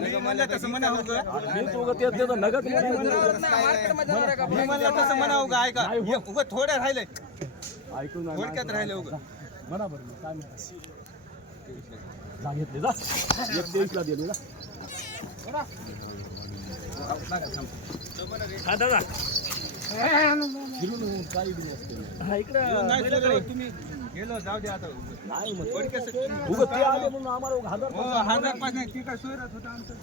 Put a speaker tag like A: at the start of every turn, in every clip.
A: मी म्हणलं तसं म्हणा गं.
B: मी तू उगाच तेच देतो, नगद म्हणायचं.
A: मी म्हणलं तसं म्हणा हो गं, ऐका उगं थोडं राहिलंय
B: ऐकून
A: थोडक्यात राहिलं उगं
B: म्हणा बरं काय म्हणता? जा घेतले जा एक तेवीसला दिले हा दादा फिरून काही इकडं
A: तुम्ही गेलो जाऊ दे आता.
B: नाही मग.
A: थोडक्यात
B: उगाच ते आले म्हणून आम्हाला उगाच हजार
A: हो हजार पाच नाही ती काय सोयरात होतं आमचं?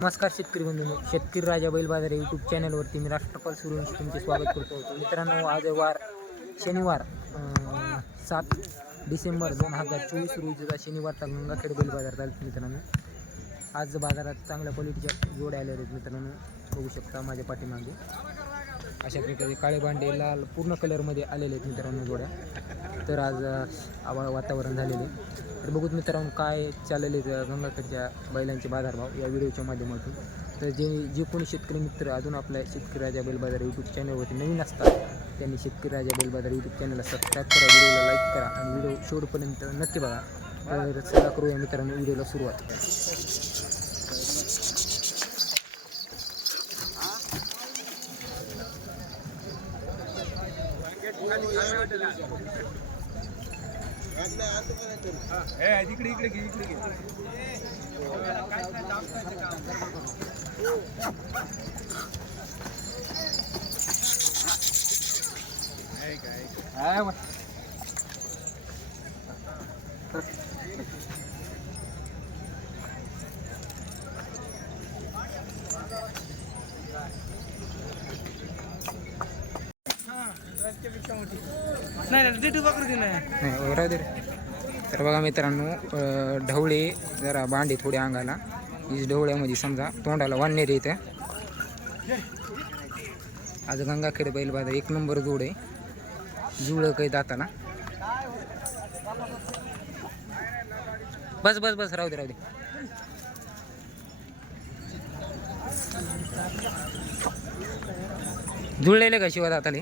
C: नमस्कार शेतकरी बंधूंनो. शेतकरी राजा बैल बाजार यूट्यूब चॅनलवरती मी राष्ट्रपाल सुरू तुमचे स्वागत करतो. मित्रांनो आज वार शनिवार. सात डिसेंबर दोन हजार चोवीस रोजीचा शनिवारचा गंगाखेड बैल बाजार चालतो मित्रांनो. आज बाजारात चांगल्या क्वालिटीच्या जोड्या आल्या आहेत मित्रांनो. बघू शकता माझ्या पाठीमागे. अशा प्रकारे काळे भांडे लाल पूर्ण कलरमध्ये आलेले आहेत मित्रांनो जोड्या. तर आज आवाळ वातावरण झालेले आहे. तर बघूत मित्रांनो काय चाललेले गंगाखेडच्या बैलांचे बाजारभाव या व्हिडिओच्या माध्यमातून. तर जे जे कोणी शेतकरी मित्र अजून आपल्या शेतकऱ्याच्या बैल बाजार यूट्यूब चॅनलवरती नवीन असतात त्यांनी शेतकरी राजा बैल बाजार यूट्यूब चॅनलला सबस्क्राईब करा व्हिडिओला लाईक करा आणि व्हिडिओ शेवटपर्यंत नक्की बघा. तर चला करूया मित्रांनो व्हिडिओला सुरुवात.
A: इकडे इकडे घे इकडे घे.
C: काय तर बघा मित्रांनो ढवळे जरा भांडे थोडे अंगाला. ही ढवळ्यामध्ये समजा तोंडाला वाननेर येत आज गंगाखेड बैल बाजार एक नंबर जोड आहे. जुळं काही जाताना. बस बस बस राहू दे राहू दे. जुळलेले का शिवाय दाताले?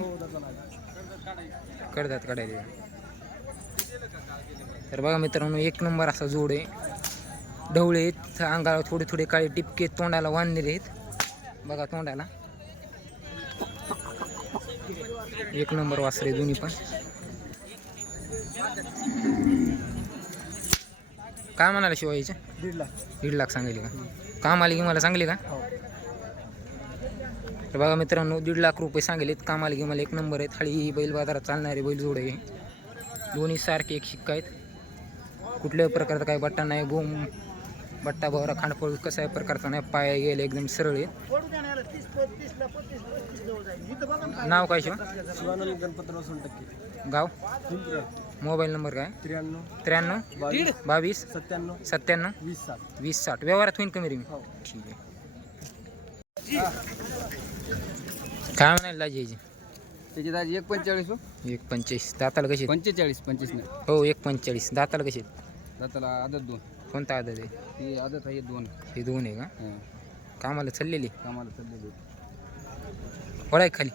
C: कडदात काढायचे तर बघा मित्रांनो एक नंबर असा जोड आहे. ढवळे आहेत अंगाला थोडे थोडे काळे टिपके तोंडाला वांदरे आहेत. बघा तोंडाला. एक नंबर वासरे दोन्ही पण. काय म्हणाला शिवायचे
B: दीड लाख.
C: दीड लाख सांगेल का? काम आली की मला सांगली का? तर बघा मित्रांनो दीड लाख रुपये सांगेलेत. काम आले की मला एक नंबर आहेत. हळी बैल बाजारात चालणारे बैल जोड. आहे दोन्ही सारखे एक शिक्का आहेत. कुठल्याही प्रकारचा काही बट्टा नाही. बोम बट्टा भवरा खांडफळ कशाही प्रकारचा नाही. पाय गेले एकदम सरळ आहेत. नाव काय शिवा?
B: शिवानंद गणपतराव सोनटक्के.
C: गाव?
B: पिंपळ.
C: मोबाईल नंबर काय?
B: त्र्याण्णव.
C: त्र्याण्णव?
B: बावीस.
C: बावीस?
B: सत्त्याण्णव.
C: सत्त्याण्णव?
B: वीस सात
C: वीस साठ. व्यवहारात होईल कमी रे
B: हो.
C: ठीक आहे. काय म्हणाल दाजी
B: त्याची दाजी एक पंचेचाळीस
C: एक पंचेचाळीस. दाताला कशी
B: पंचेचाळीस पंचवीस नाही.
C: हो एक पंचेचाळीस. दाताला कशी
B: दाताला आदत दोन.
C: कोणता आदत आहे?
B: ही आदत आहे दोन.
C: हे दोन आहे का? कामाला चाललेली?
B: कामाला सध्या
C: वडाय खाली.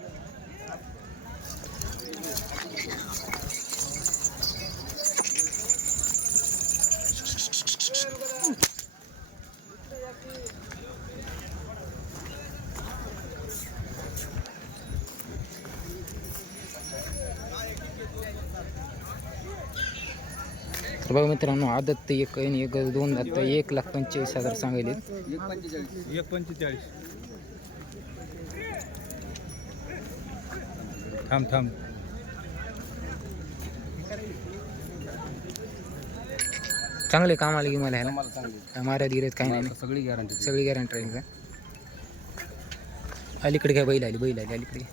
C: तर बघा मित्रांनो आदत ते एक दोन दात एक लाख पंचेचाळीस हजार सांगायले
B: एक पंचेचाळीस
A: एक पंचेचाळीस थांब थांब.
C: चांगले काम आले की मला ह्याला. काय माऱ्यात गिऱ्यात काही नाही?
B: सगळी गॅरंटी
C: सगळी गॅरंटी राहील का? अलीकडे काय बैल आली बैल आली अलीकडे.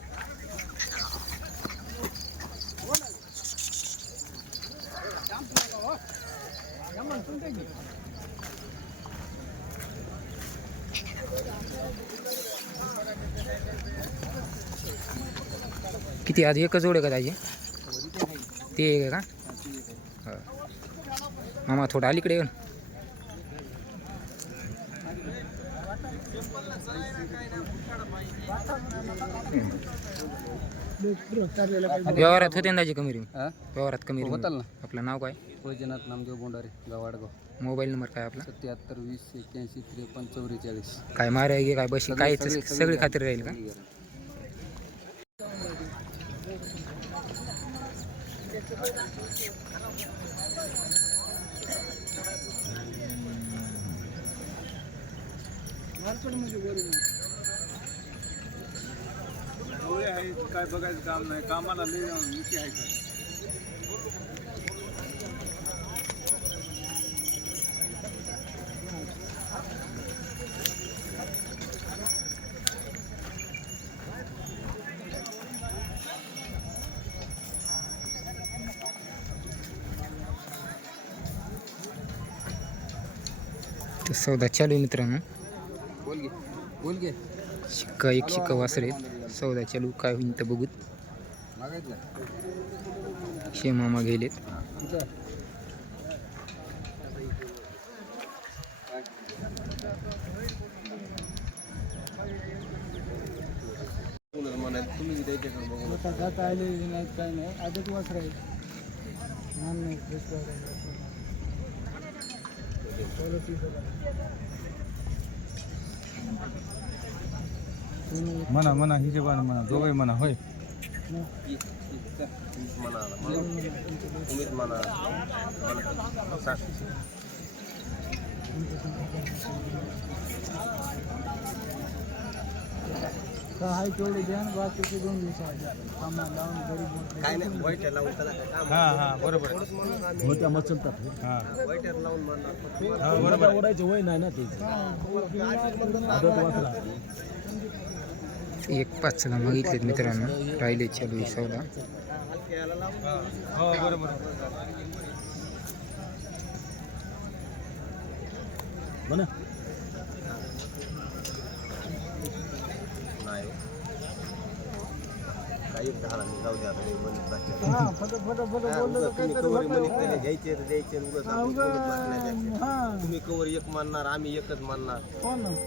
C: किती आज एकच जोड का त्याची ते एक आहे का. मामा थोडं अलीकडे येऊन. व्यवहारात होते अंदाजे कमी व्यवहारात कमी रे
D: होताल ना?
C: आपलं नाव काय?
D: वैजनाथ नामदेव बोंडारे गावाडगाव.
C: मोबाईल नंबर काय आपला?
D: सत्याहत्तर वीस एक्क्याऐंशी त्रेपन्न चौवेचाळीस.
C: काय मारे काय बशी काय सगळी खात्री राहील का?
A: काय बघायचं काम नाही. कामाला लय आहे. काय
C: तर सौदा चालू आहे मित्रांनो. शिक्का एक शिक्का वासरे सौदा चालू काय होईल तर बघूत. शे मामा गेलेत.
D: तुम्ही त्याच्याकडे बघू
A: म्हणा म्हणा हिशेबाने म्हणा दोघे म्हणा होय.
D: म्हणा काय नाही वाईट लावून त्याला काय काम
A: हा हा बरोबर आहे.
B: मोठ्या मग चलतात
A: हा.
D: वाईट लावून म्हणणार
A: हा बरोबर आहे.
B: ओढायचं वय नाही ना ते.
C: एक पाचला मागितलेत मित्रांनो. राहिले चालू आहे सौदा.
A: हो बरोबर आहे.
B: म्हणा
D: नाही काही झाला नाही जाऊ द्या आता तुम्ही घ्यायचे तर द्यायचे तुम्ही कवर एक मानणार आम्ही एकच मानणार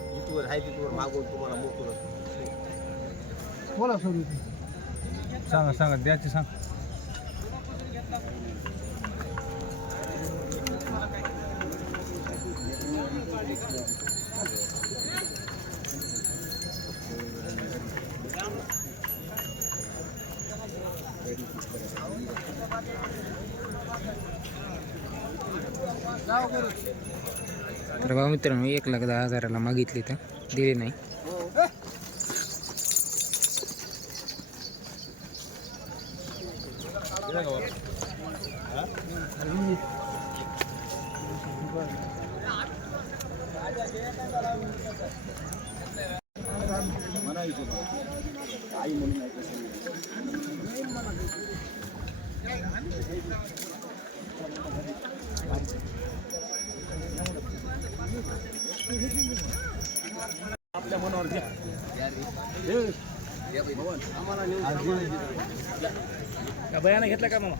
D: जिथवर आहे तिथवर मागून तुम्हाला मोकळं
A: सांगा सांगा द्यायचे सांग.
C: तर बघा मित्रांनो एक लाख दहा हजाराला मागितले तर दिले नाही.
B: आपल्या मनावर घ्या. या बयानं घेतला का मामा?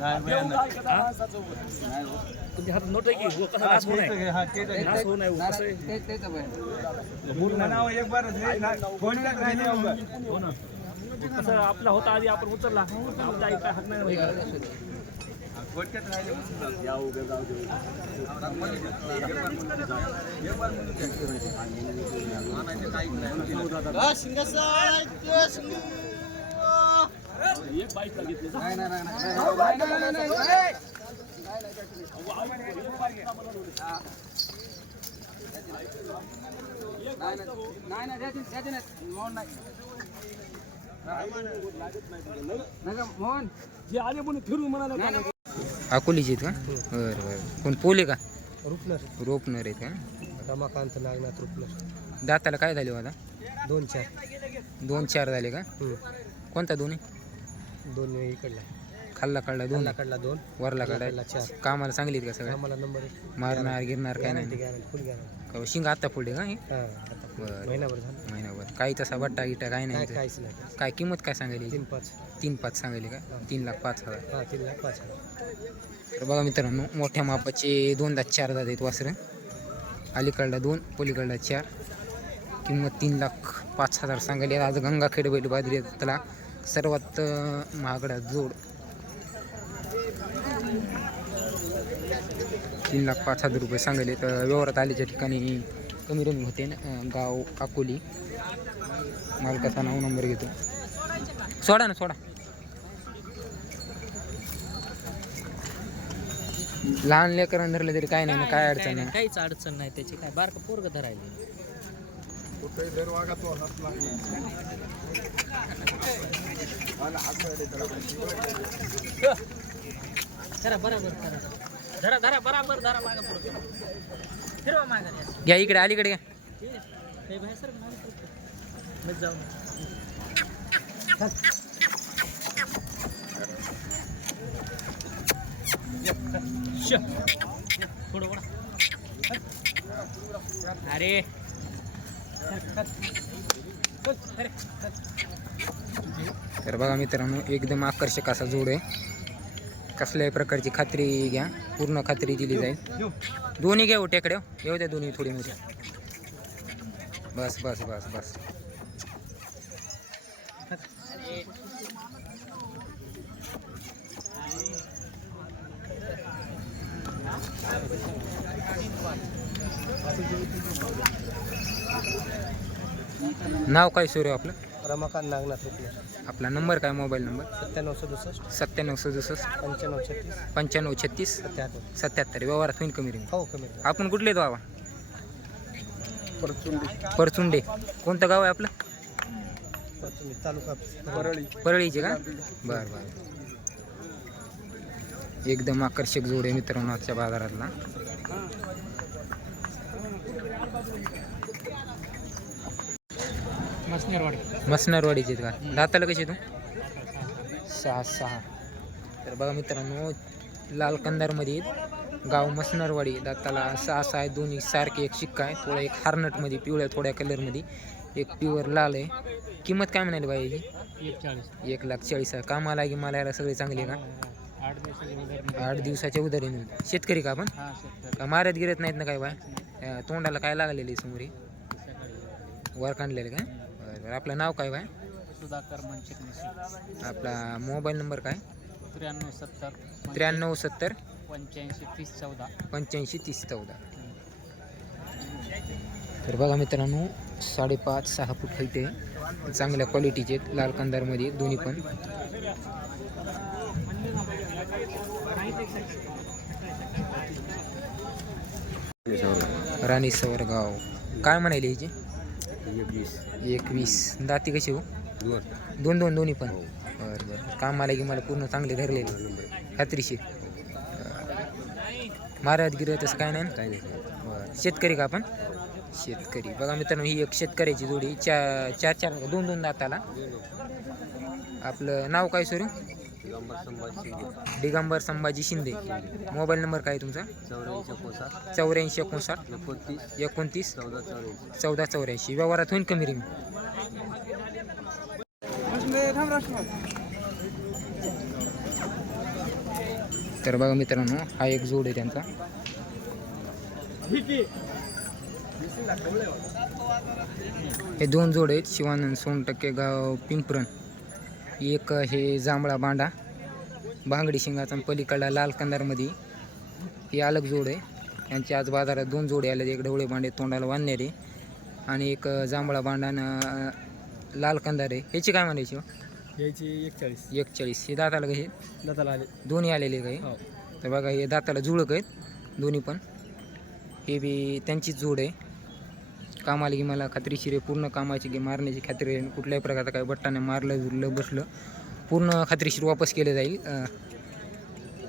A: नाही, नाही.
B: तुमच्या हातात नोट आहे की? हो, कसा नाश होऊ नये?
A: हा.
B: नाश होऊ नये हो, कसं आहे?
A: नाही,
B: आपला होता आधी आपण उचलला. आपल्या आई काय हात. नाही ना भाई.
A: थोडक्यात राहिले
B: एक बाईकला घेतली जा. जे आले म्हणून फिरून म्हणाले
C: अकोलीचे आहेत का? बरं बरं. कोण पोले का?
D: रुपनर.
C: रोपणार आहेत का?
D: रमाकांत नागनाथ रुपनर.
C: दाताला काय झाले मला?
D: दोन चार.
C: दोन चार झाले का? कोणता दोन्ही?
D: दोन इकडला.
C: खाल्ला काढला दोन?
D: कडला दोन.
C: वरला काढायला कामाला चांगली आहेत का
D: आम्हाला नंबर
C: मारणार गिरणार काय नाही.
D: गॅरंटी फुल गॅरंटी
C: का शिंग आता पुढे का हे?
D: हां
C: बरं.
D: महिनाभर झाला.
C: महिनाभर. काही तसा बट्टा गिट्टा काय नाही
D: काय
C: इथं.
D: काहीच नाही.
C: काय किंमत काय सांगायली?
D: तीन पाच.
C: तीन पाच सांगायली का? तीन लाख पाच हजार.
D: हां तीन लाख पाच हजार.
C: तर बघा मित्रांनो मोठ्या मापाचे दोन दात चार दात आहेत वासरं. अलीकडला दोन पलीकडला चार. किंमत तीन लाख पाच हजार सांगायली. आज गंगाखेड बैल बाजरी त्याला सर्वात अं, महागडा जोड. तीन लाख पाच हजार रुपये सांगायले. तर व्यवहारात आल्याच्या ठिकाणी कमी रमी होते गाव अकोली. मालकाचा नऊ नंबर घेतो. सोडा ना सोडा. लहान लेकरांना धरलं तरी काय नाही ना काय अडचण नाही.
E: काहीच अडचण नाही त्याची काय बारक पोरग धरायला. धरा बराबर धरा. धरा बराबर धरा मागं पोरग
C: घ्या इकडे अलीकडे
E: अरे.
C: तर बघा मित्रांनो एकदम आकर्षक असा जोड आहे. कसल्याही प्रकारची खात्री घ्या. पूर्ण खात्री दिली जाईल. दोन्ही घेऊ हो टेकड्या येऊ द्या दोन्ही थोडी मोठी. बस बस बस बस. नाव काय सूर्य आपलं?
D: रमाकांत नागनाथ रुपये
C: आपला नंबर काय? Mobile number?
D: सत्त्याण्णव सदुसष्ट.
C: सत्त्याण्णव सदुसष्ट.
D: पंच्याण्णव छत्तीस.
C: पंच्याण्णव छत्तीस.
D: सत्याहत्तर.
C: सत्याहत्तर. व्यवहारात होईल कमी रेंज
D: हो कमी
C: आपण कुठले आहेत बाबा?
D: परचुंडी.
C: परचुंडे. कोणतं गाव आहे आपलं?
D: परचुंडी तालुका परळी.
C: परळीचे का? बरं बरं. एकदम आकर्षक जोड आहे मित्रांनो आजच्या बाजारातला.
E: मसनरवाडी.
C: मसनरवाडीचे का? दाताला कसे तू? सहा सहा. तर बघा मित्रांनो लाल कंदारमध्ये. गाव मसनरवाडी दाताला सहा सहा आहे. दोन्ही सारखे एक शिक्का आहे. थोडा एक हार्नटमध्ये पिवळ्या थोड्या कलरमध्ये एक प्युअर लाल आहे. किंमत काय म्हणाली बाई याची?
E: एक चाळीस
C: एक लाख चाळीस आहे. कामाला की मला याला सगळे चांगले का?
E: आठ
C: दिवसाच्या उधारीने शेतकरी का आपण?
E: हा
C: का मारत गिरत नाहीत ना काय बाय तोंडाला काय लागलेले समोर हे? वर काढलेलं काय बरं आपलं नाव काय बाय?
E: सुधाकर मनचिक
C: आपला मोबाईल नंबर काय?
E: त्र्याण्णव सत्तर
C: त्र्याण्णव सत्तर
E: पंच्याऐंशी तीस चौदा.
C: पंच्याऐंशी तीस चौदा. तर बघा मित्रांनो साडेपाच सहा फूट आहे. चांगल्या क्वालिटीचे आहेत. लाल कंदारमध्ये दोन्ही पण. राणी सवरगाव. काय म्हणाले हिची? एकवीस. दाती कशी हो? दोन. दोन दोन्ही पण? बरं बरं. काम आलं की मला पूर्ण चांगले धरलेले खात्रीशीर महाराज गिर तसं काय नाही? काय नाही. बरं. शेतकरी का आपण? शेतकरी. बघा मित्रांनो ही एक शेतकऱ्याची जोडी. चार चार चार दोन दोन दाताला. आपलं नाव काय सरू दिगंबर संभाजी शिंदे. मोबाईल नंबर काय आहे तुमचा?
D: चौऱ्याऐंशी एकोणसाठ. एकोणतीस. चौदा चौऱ्याऐंशी.
C: व्यवहारात होईल कमी रिंग तर बघा मित्रांनो हा एक जोड आहे त्यांचा. हे दोन जोड आहेत. शिवानंद सोनटक्के गाव पिंपरण एक हे जांभळा बांडा. बांगडी शिंगाचा पलीकडला लाल कंदारमध्ये ही अलग जोड आहे. यांची आज बाजारात दोन जोडे आले एक ढवळे बांडे तोंडाला वाढणारे आणि एक जांभळा अं, लाल कंदार आहे. ह्याची काय म्हणायची हो?
B: यायची एकचाळीस.
C: एकचाळीस. हे दाताला कसे
B: दाताला आले.
C: दोन्ही आलेले काही
B: हो?
C: तर बघा हे दाताला जुळक आहेत. दोन्ही पण. हे बी त्यांचीच जोड आहे. काम आली की मला खात्रीशीर आहे. पूर्ण कामाची की मारण्याची खात्री आहे. कुठल्याही प्रकारचं काही बट्टाने मारलं जुरलं बसलं. पूर्ण खात्रीशीर वापस केलं जाईल.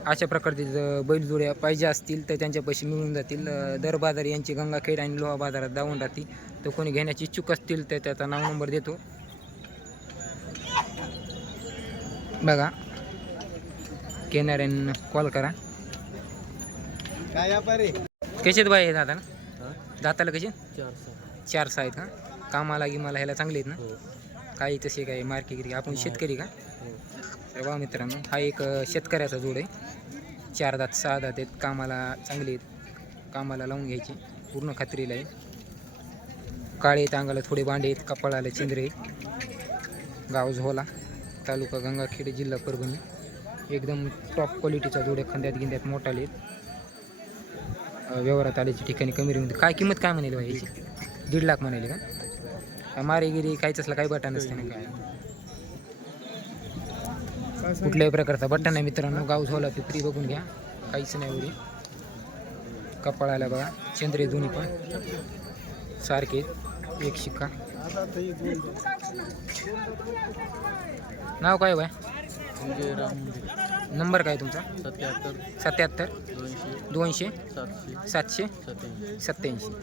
C: अशा प्रकारचे जर बैलजोड्या पाहिजे असतील तर त्यांच्या पैसे मिळून जातील. दर बाजार यांची गंगाखेड आणि लोहा बाजारात जाऊन राहतील. तर कोणी घेण्याची इच्छुक असतील तर त्याचा नाव नंबर देतो. बघा. घेणाऱ्यांना कॉल करा.
D: काय व्यापारी
C: कसे आहेत बाई हे दाताला दाताला कसे?
E: चार सहा
C: आहेत का? कामाला की मला ह्याला चांगले आहेत
E: हो.
C: ना काही तसे काही मार्केट आपण शेतकरी का?
E: हो.
C: तर बघा मित्रांनो हा एक शेतकऱ्याचा जोड आहे. चार दात सहा दात आहेत. कामाला चांगले आहेत. कामाला लावून घ्यायची. पूर्ण खात्रीला आहे. काळे आहेत अंगाला थोडे बांडे आहेत कपाळाला चिंद्रे गाव झोला तालुका गंगाखेड जिल्हा परभणी. एकदम टॉप क्वालिटीचा जोड्या खांद्यात गिंद्यात मोठाले आहेत. व्यवहारात आल्याच्या ठिकाणी कमी रेंज काय किंमत काय म्हणाली बा याची? दीड लाख म्हणाली का? मारेगिरी काहीच असलं काही बटा नसते ना काय? कुठल्याही प्रकारचा बट्टा नाही मित्रांनो. गाव झोला पिपरी बघून घ्या. काहीच नाही उरी. कपाळाला बघा. चंद्रे दोन्ही पण. सारखे. एक शिक्का. नाव काय बाय? नंबर काय तुमचा? सत्याहत्तर. दोनशे. सातशे. सत्याऐंशी.